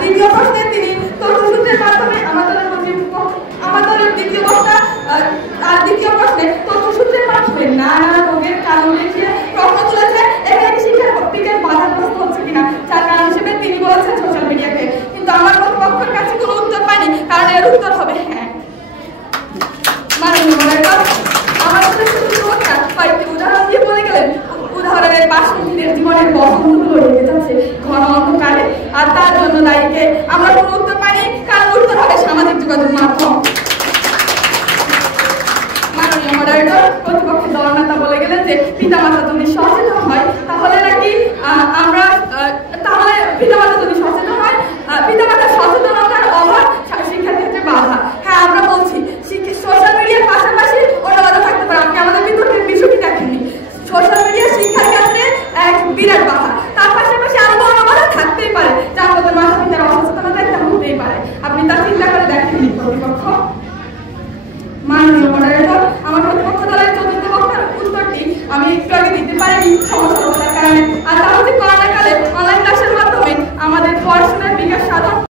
দ্বিতীয় প্রশ্নে তিনি তথ্যসূত্রের মাধ্যমে আমার দলের দ্বিতীয় প্রশ্নে তথ্যসূত্রের মাধ্যমে নানা রোগের কারণ দেখিয়ে প্রশ্ন তুলেছে এখানে শিক্ষার প্রত্যেকের বাধাগ্রস্ত হচ্ছে কিনা, যার কারণ হিসেবে তিনি বলেছেন সোশ্যাল মিডিয়াকে। কিন্তু আমার পক্ষের কাছে কোনো উত্তর পাইনি, কারণ এর উত্তর হবে হ্যাঁ। কয়েকটি উদাহরণ দিয়ে বলে গেলেন, উদাহরণের বাসিন্দাদের জীবনের বসন্তগুলো রেখে যাচ্ছে ঘন অন্ধকারে, আর তার জন্য দায়ীকে আমরা কোনো